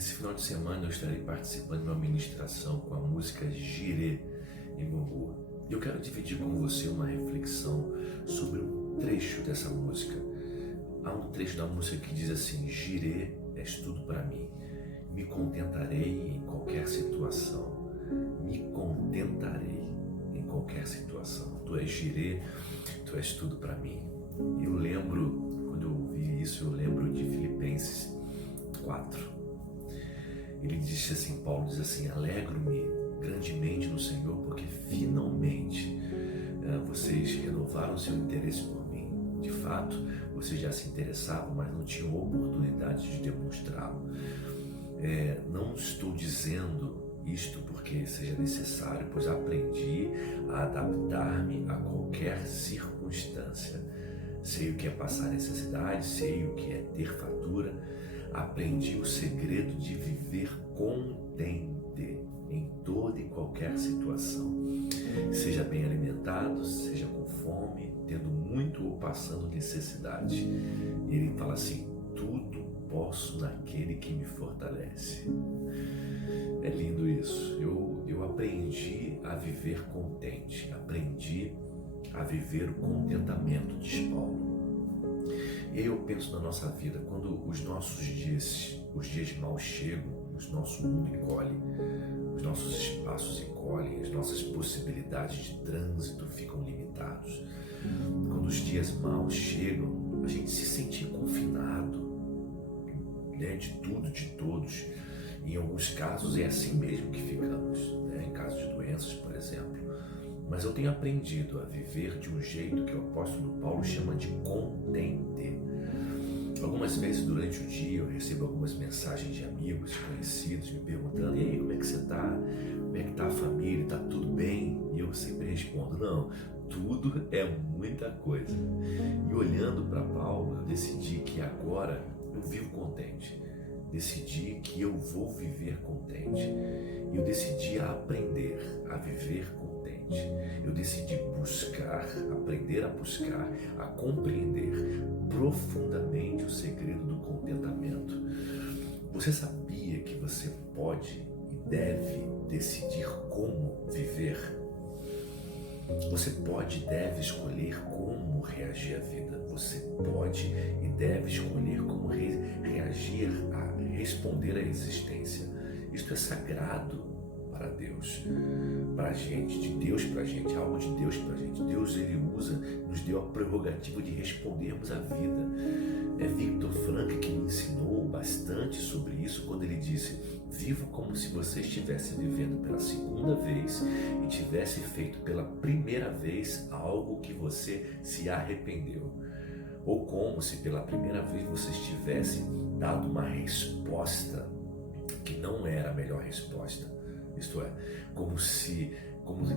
Esse final de semana eu estarei participando de uma ministração com a música Jirê em Bangu. E eu quero dividir com você uma reflexão sobre um trecho dessa música. Há um trecho da música que diz assim: Jirê, és tudo para mim, me contentarei em qualquer situação, me contentarei em qualquer situação. Tu és Jirê, tu és tudo para mim. E eu lembro, quando eu ouvi isso, eu lembro de Filipenses 4. Ele disse assim, Paulo diz assim: alegro-me grandemente no Senhor, porque finalmente vocês renovaram seu interesse por mim. De fato, vocês já se interessavam, mas não tinham oportunidade de demonstrá-lo. Não estou dizendo isto porque seja necessário, pois aprendi a adaptar-me a qualquer circunstância. Sei o que é passar necessidade, sei o que é ter fartura. Aprendi o segredo de viver contente em toda e qualquer situação. Seja bem alimentado, seja com fome, tendo muito ou passando necessidade. E ele fala assim: tudo posso naquele que me fortalece. É lindo isso. Eu aprendi a viver contente, aprendi a viver o contentamento, diz Paulo. E aí eu penso na nossa vida, quando os nossos dias, os dias maus chegam, o nosso mundo encolhe, os nossos espaços encolhem, as nossas possibilidades de trânsito ficam limitados. Quando os dias maus chegam, a gente se sente confinado, de tudo, de todos. Em alguns casos é assim mesmo que ficamos, em casos de doenças, por exemplo. Mas eu tenho aprendido a viver de um jeito que o apóstolo Paulo chama de contente. Algumas vezes durante o dia eu recebo algumas mensagens de amigos, conhecidos, me perguntando: e aí, como é que você está? Como é que está a família? Está tudo bem? E eu sempre respondo: não, tudo é muita coisa. E olhando para Paulo, eu decidi que agora eu vivo contente. Decidi que eu vou viver contente. E eu decidi a aprender a viver contente. Eu decidi aprender a buscar, a compreender profundamente o segredo do contentamento. Você sabia que você pode e deve decidir como viver? Você pode e deve escolher como reagir à vida. Você pode e deve escolher como reagir a responder à existência. Isto é sagrado para Deus, para a gente, de Deus para a gente, algo de Deus para a gente. Deus, Ele nos deu a prerrogativa de respondermos à vida. É Viktor Frankl que me ensinou bastante sobre isso quando ele disse: viva como se você estivesse vivendo pela segunda vez e tivesse feito pela primeira vez algo que você se arrependeu. Ou como se pela primeira vez você estivesse dado uma resposta que não era a melhor resposta. Isto é, como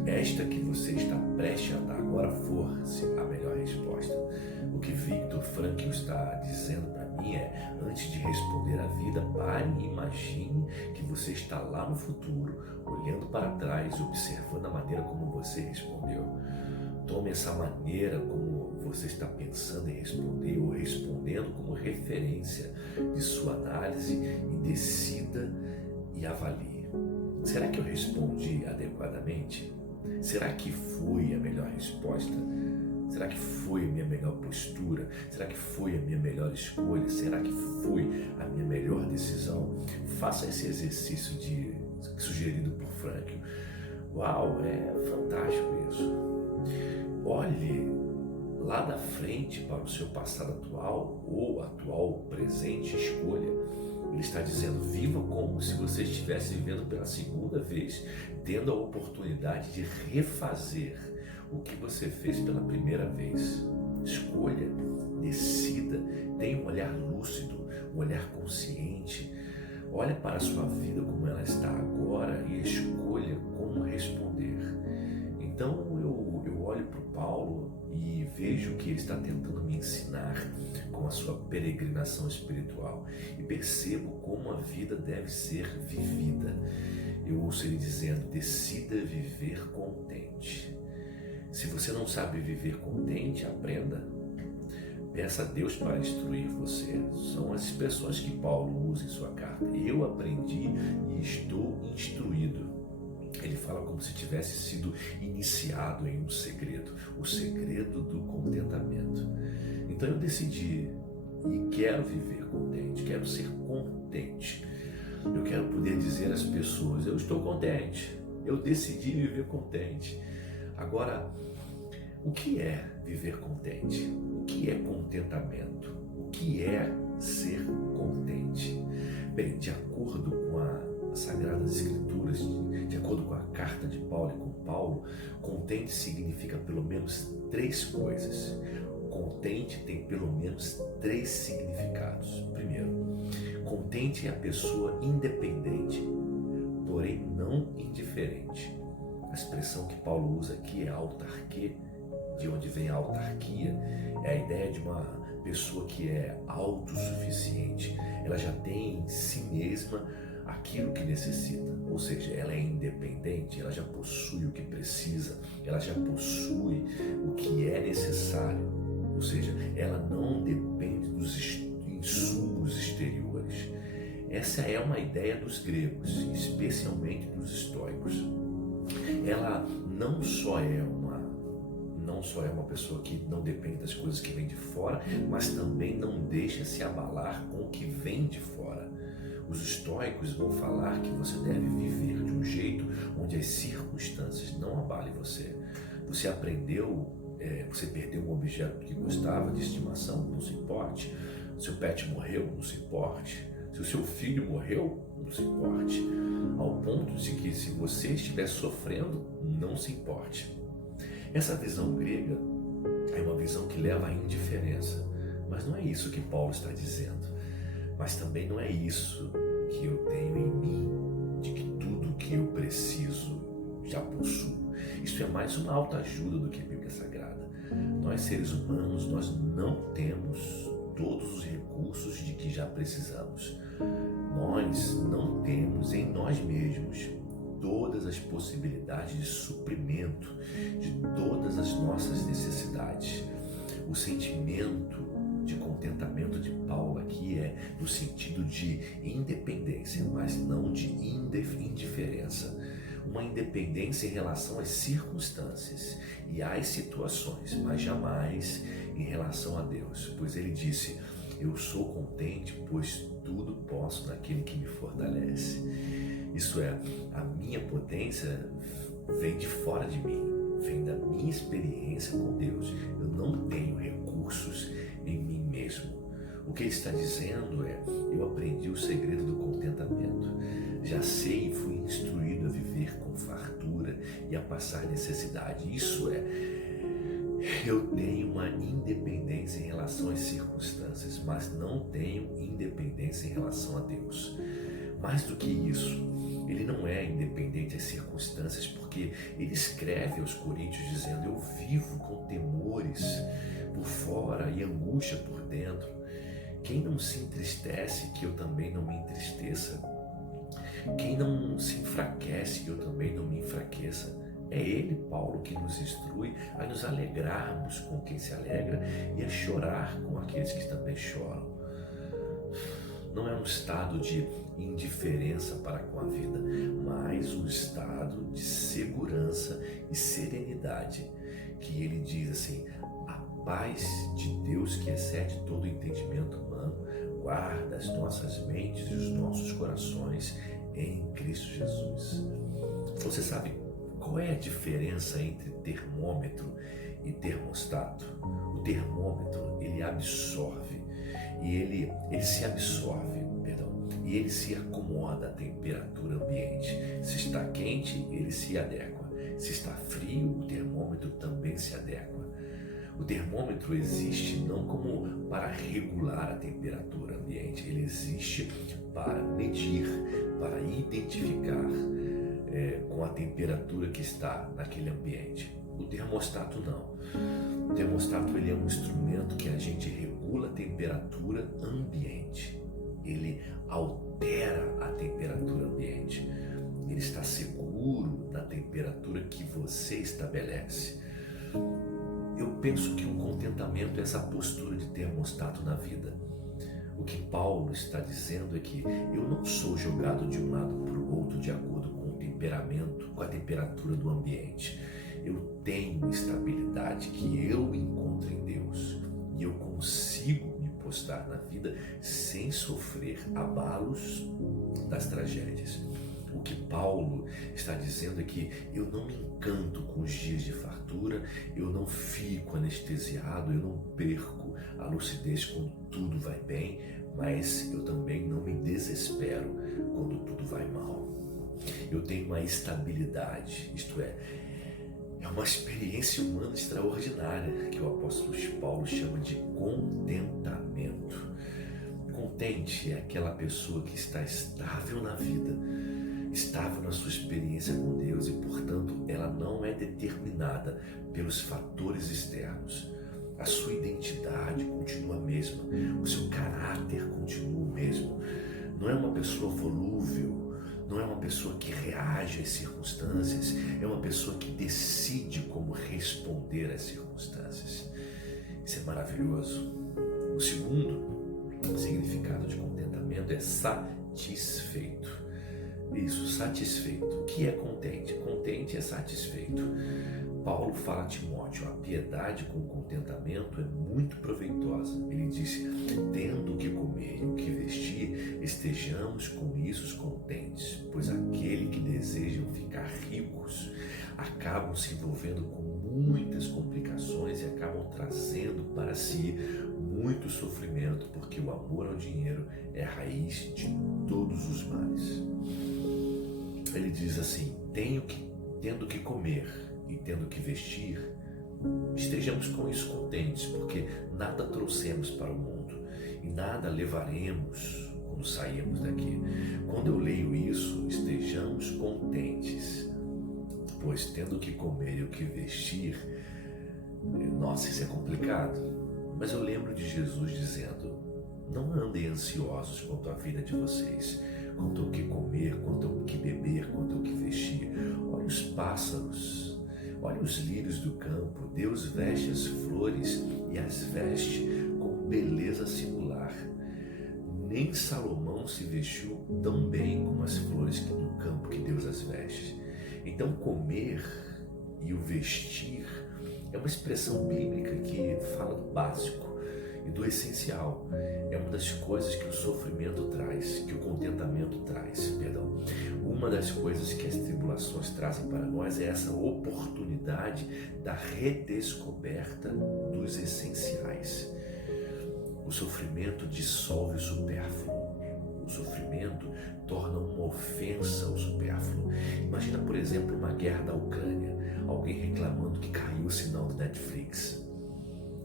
esta que você está prestes a dar agora fosse a melhor resposta. O que Viktor Frankl está dizendo para mim é: antes de responder à vida, pare e imagine que você está lá no futuro, olhando para trás, observando a maneira como você respondeu. Tome essa maneira como você está pensando em responder ou respondendo como referência de sua análise e decida e avalie. Será que eu respondi adequadamente? Será que foi a melhor resposta? Será que foi a minha melhor postura? Será que foi a minha melhor escolha? Será que foi a minha melhor decisão? Faça esse exercício sugerido por Frankl. Uau, é fantástico isso. Olhe lá da frente para o seu passado atual ou atual presente, escolha. Ele está dizendo: viva como se você estivesse vivendo pela segunda vez, tendo a oportunidade de refazer o que você fez pela primeira vez. Escolha, decida, tenha um olhar lúcido, um olhar consciente. Olhe para a sua vida como ela está agora e escolha como responder. Então eu olho para o Paulo e vejo que ele está tentando me ensinar com a sua peregrinação espiritual e percebo como a vida deve ser vivida. Eu ouço ele dizendo: decida viver contente. Se você não sabe viver contente, aprenda. Peça a Deus para instruir você. São as expressões que Paulo usa em sua carta. Eu aprendi e estou instruído. Ele fala como se tivesse sido iniciado em um segredo, o segredo do contentamento. Então eu decidi e quero viver contente, quero ser contente. Eu quero poder dizer às pessoas, eu estou contente, eu decidi viver contente. Agora, o que é viver contente? O que é contentamento? O que é ser contente? Bem, de acordo com as Sagradas Escrituras, de acordo com a carta de Paulo e com Paulo, contente significa pelo menos 3 coisas. Contente tem pelo menos 3 significados. Primeiro, contente é a pessoa independente, porém não indiferente. A expressão que Paulo usa aqui é autarquia, de onde vem a autarquia, é a ideia de uma pessoa que é autossuficiente. Ela já tem em si mesma aquilo que necessita, ou seja, ela é independente, ela já possui o que precisa, ela já possui o que é necessário, ou seja, ela não depende dos insumos exteriores. Essa é uma ideia dos gregos, especialmente dos estoicos. Ela não só é uma pessoa que não depende das coisas que vêm de fora, mas também não deixa se abalar com o que vem de fora. Os estoicos vão falar que você deve viver de um jeito onde as circunstâncias não abalem você. Você você perdeu um objeto que gostava de estimação, não se importe. Seu pet morreu, não se importe. Se o seu filho morreu, não se importe. Ao ponto de que se você estiver sofrendo, não se importe. Essa visão grega é uma visão que leva à indiferença, mas não é isso que Paulo está dizendo. Mas também não é isso que eu tenho em mim, de que tudo que eu preciso já possuo. Isso é mais uma autoajuda do que a Bíblia Sagrada. Nós, seres humanos, nós não temos todos os recursos de que já precisamos. Nós não temos em nós mesmos todas as possibilidades de suprimento de todas as nossas necessidades. O sentimento de contentamento de Paulo aqui é no sentido de independência, mas não de indiferença. Uma independência em relação às circunstâncias e às situações, mas jamais em relação a Deus, pois ele disse: eu sou contente, pois tudo posso naquele que me fortalece. Isso é, a minha potência vem de fora de mim, vem da minha experiência com Deus. Eu não tenho recursos em mim mesmo. O que ele está dizendo é: eu aprendi o segredo do contentamento. Já sei e fui instruído a viver com fartura e a passar necessidade. Isso é, eu tenho uma independência em relação às circunstâncias, mas não tenho independência em relação a Deus. Mais do que isso, ele não é independente das circunstâncias, porque ele escreve aos Coríntios dizendo: eu vivo com temores por fora e angústia por dentro. Quem não se entristece, que eu também não me entristeça. Quem não se enfraquece, que eu também não me enfraqueça. É ele, Paulo, que nos instrui a nos alegrarmos com quem se alegra e a chorar com aqueles que também choram. Não é um estado de indiferença para com a vida, mas um estado de segurança e serenidade, que ele diz assim: a paz de Deus que excede todo o entendimento humano guarda as nossas mentes e os nossos corações em Cristo Jesus. Você sabe qual é a diferença entre termômetro e termostato? O termômetro, ele absorve e ele se absorve, e ele se acomoda à temperatura ambiente. Se está quente, ele se adequa. Se está frio, o termômetro também se adequa. O termômetro existe não como para regular a temperatura ambiente, ele existe para medir, para identificar com a temperatura que está naquele ambiente. O termostato não. O termostato, ele é um instrumento que a gente regula a temperatura ambiente. Ele altera a temperatura ambiente. Ele está seguro na temperatura que você estabelece. eu penso que o contentamento é essa postura de termostato na vida. O que Paulo está dizendo é que eu não sou jogado de um lado para o outro de acordo com o temperamento, com a temperatura do ambiente. Eu tenho estabilidade que eu encontro em Deus e eu consigo me postar na vida sem sofrer abalos das tragédias. O que Paulo está dizendo é que eu não me encanto com os dias de fartura, eu não fico anestesiado, eu não perco a lucidez quando tudo vai bem, mas eu também não me desespero quando tudo vai mal. Eu tenho uma estabilidade, isto é uma experiência humana extraordinária que o apóstolo Paulo chama de contentamento. Contente é aquela pessoa que está estável na vida, estável na sua experiência com Deus e, portanto, ela não é determinada pelos fatores externos. A sua identidade continua a mesma, o seu caráter continua o mesmo. Não é uma pessoa volúvel, não é uma pessoa que reage às circunstâncias, é uma pessoa que decide como responder às circunstâncias. Isso é maravilhoso. O segundo significado de contentamento é satisfeito. Isso, satisfeito. O que é contente? Contente é satisfeito. Paulo fala a Timóteo, a piedade com contentamento é muito proveitosa. Ele disse, tendo o que comer e o que vestir, estejamos com isso contentes, pois aquele que desejam ficar ricos acabam se envolvendo com muitas complicações e acabam trazendo para si muito sofrimento, porque o amor ao dinheiro é a raiz de todos os males. Ele diz assim, tendo que comer e tendo que vestir, estejamos com isso contentes, porque nada trouxemos para o mundo e nada levaremos quando sairmos daqui. Quando eu leio isso, estejamos contentes, pois tendo que comer e o que vestir, nossa, isso é complicado, mas eu lembro de Jesus dizendo, não andem ansiosos quanto à vida de vocês, quanto ao que comer, quanto ao que beber, quanto ao que vestir. Olha os pássaros, olha os lírios do campo, Deus veste as flores e as veste com beleza singular. Nem Salomão se vestiu tão bem como as flores do campo que Deus as veste. Então comer e o vestir é uma expressão bíblica que fala do básico e do essencial. É uma das coisas que o sofrimento traz, que o contentamento traz, perdão. Uma das coisas que as tribulações trazem para nós é essa oportunidade da redescoberta dos essenciais. O sofrimento dissolve o supérfluo. O sofrimento torna uma ofensa ao supérfluo. Imagina, por exemplo, uma guerra da Ucrânia, alguém reclamando que caiu o sinal do Netflix.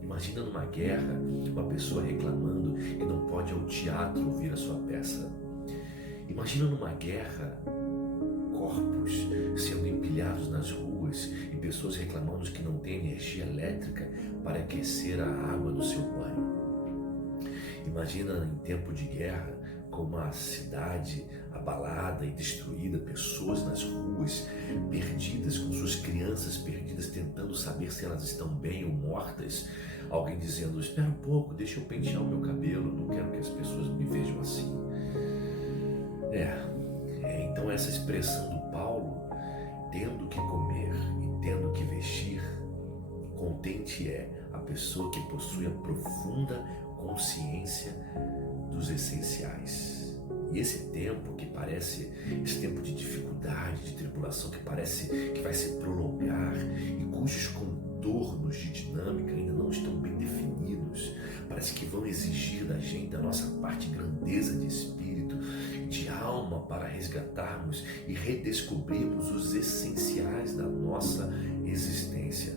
Imagina numa guerra, uma pessoa reclamando que não pode ir ao teatro ouvir a sua peça. Imagina numa guerra, corpos sendo empilhados nas ruas e pessoas reclamando que não tem energia elétrica para aquecer a água do seu banho. Imagina em tempo de guerra, com uma cidade abalada e destruída, pessoas nas ruas perdidas, com suas crianças perdidas, tentando saber se elas estão bem ou mortas. Alguém dizendo, espera um pouco, deixa eu pentear o meu cabelo, não quero que as pessoas me vejam assim. Então essa expressão do Paulo, tendo que comer e tendo que vestir, contente é a pessoa que possui a profunda consciência dos essenciais. E esse tempo que parece, esse tempo de dificuldade, de tribulação, que parece que vai se prolongar e cujos contornos de dinâmica ainda não estão bem definidos, parece que vão exigir da gente, da nossa parte, grandeza de espírito, de alma, para resgatarmos e redescobrirmos os essenciais da nossa existência.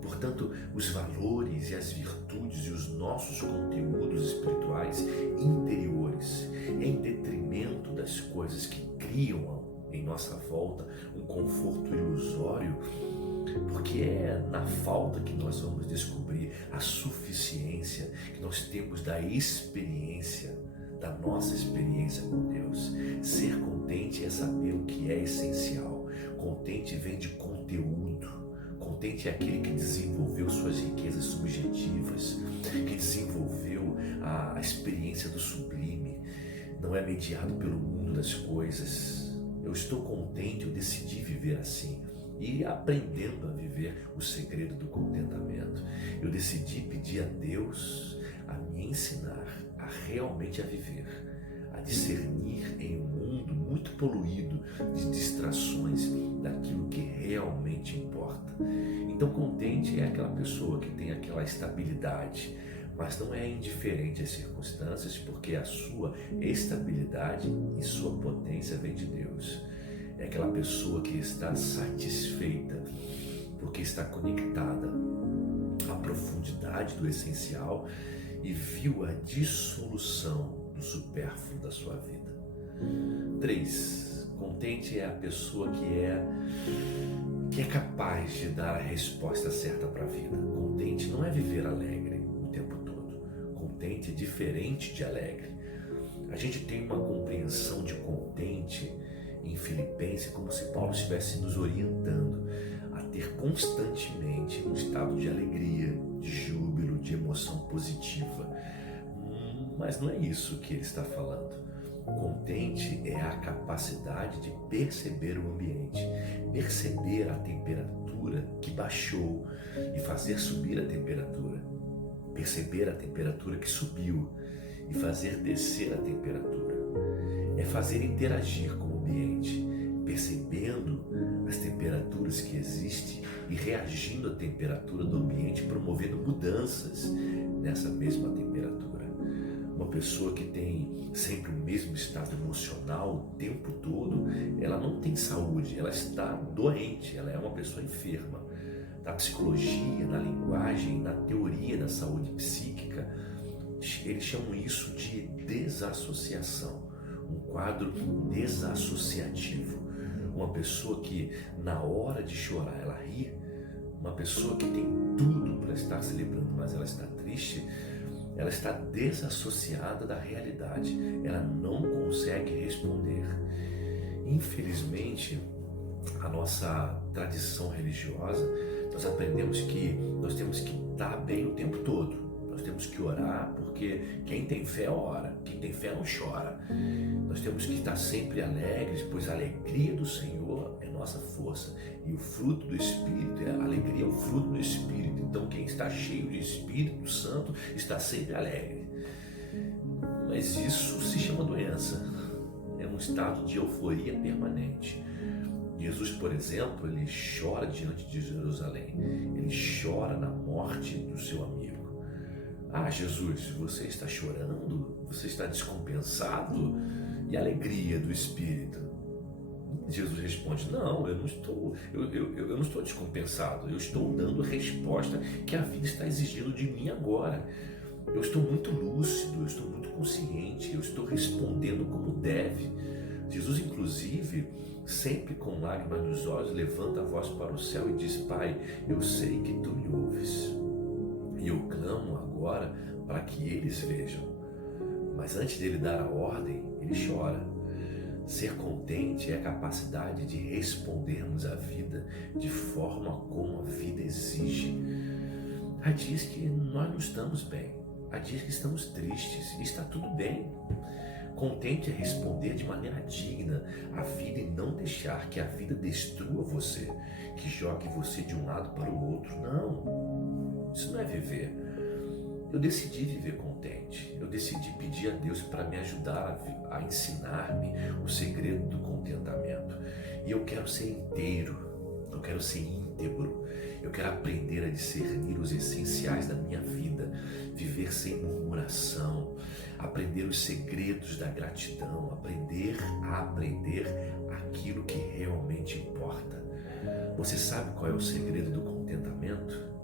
Portanto, os valores e as virtudes e os nossos conteúdos espirituais interiores, em detrimento das coisas que criam em nossa volta um conforto ilusório, porque é na falta que nós vamos descobrir a suficiência que nós temos da experiência, da nossa experiência com Deus. Ser contente é saber o que é essencial. Contente vem de conteúdo. Contente é aquele que desenvolveu suas riquezas subjetivas, que desenvolveu a experiência do sublime, não é mediado pelo mundo das coisas. Eu estou contente, eu decidi viver assim e aprendendo a viver o segredo do contentamento. Eu decidi pedir a Deus a me ensinar a realmente a viver, a discernir em um mundo muito poluído de distrações daquilo que realmente importa. Então, contente é aquela pessoa que tem aquela estabilidade, mas não é indiferente às circunstâncias, porque a sua estabilidade e sua potência vem de Deus. É aquela pessoa que está satisfeita, porque está conectada à profundidade do essencial e viu a dissolução do supérfluo da sua vida. 3. Contente é a pessoa que é capaz de dar a resposta certa para a vida. Contente não é viver alegre o tempo todo. Contente é diferente de alegre. A gente tem uma compreensão de contente em Filipenses como se Paulo estivesse nos orientando a ter constantemente um estado de alegria, de júbilo, de emoção positiva. Mas não é isso que ele está falando. Contente é a capacidade de perceber o ambiente, perceber a temperatura que baixou e fazer subir a temperatura, perceber a temperatura que subiu e fazer descer a temperatura. É fazer interagir com o ambiente, percebendo as temperaturas que existem e reagindo à temperatura do ambiente, promovendo mudanças nessa mesma temperatura. Uma pessoa que tem sempre o mesmo estado emocional o tempo todo, ela não tem saúde, ela está doente, ela é uma pessoa enferma. Na psicologia, na linguagem, na teoria da saúde psíquica, eles chamam isso de desassociação, um quadro desassociativo. Uma pessoa que na hora de chorar ela ri, uma pessoa que tem tudo para estar celebrando, mas ela está triste, ela está desassociada da realidade, ela não consegue responder. Infelizmente, a nossa tradição religiosa, nós aprendemos que nós temos que estar bem o tempo todo. Nós temos que orar, porque quem tem fé ora, quem tem fé não chora. Nós temos que estar sempre alegres, pois a alegria do Senhor é nossa força. E o fruto do Espírito, a alegria é o fruto do Espírito. Então quem está cheio de Espírito Santo está sempre alegre. Mas isso se chama doença. É um estado de euforia permanente. Jesus, por exemplo, ele chora diante de Jerusalém. Ele chora na morte do seu amigo. Ah, Jesus, você está chorando? Você está descompensado? E a alegria do Espírito? Jesus responde, não, eu não estou descompensado, eu estou dando a resposta que a vida está exigindo de mim agora. Eu estou muito lúcido, eu estou muito consciente, eu estou respondendo como deve. Jesus, inclusive, sempre com lágrimas nos olhos, levanta a voz para o céu e diz, Pai, eu sei que Tu me ouves. E eu clamo agora para que eles vejam. Mas antes dele dar a ordem, ele chora. Ser contente é a capacidade de respondermos à vida de forma como a vida exige. Há dias que nós não estamos bem, há dias que estamos tristes e está tudo bem. Contente é responder de maneira digna à vida e não deixar que a vida destrua você, que jogue você de um lado para o outro. Não, isso não é viver. Eu decidi viver contente, eu decidi pedir a Deus para me ajudar a ensinar-me o segredo do contentamento. E eu quero ser inteiro, eu quero ser íntegro, eu quero aprender a discernir os essenciais da minha vida, viver sem murmuração, aprender os segredos da gratidão, aprender aquilo que realmente importa. Você sabe qual é o segredo do contentamento?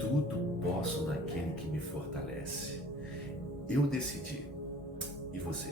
Tudo posso naquele que me fortalece. Eu decidi. E você?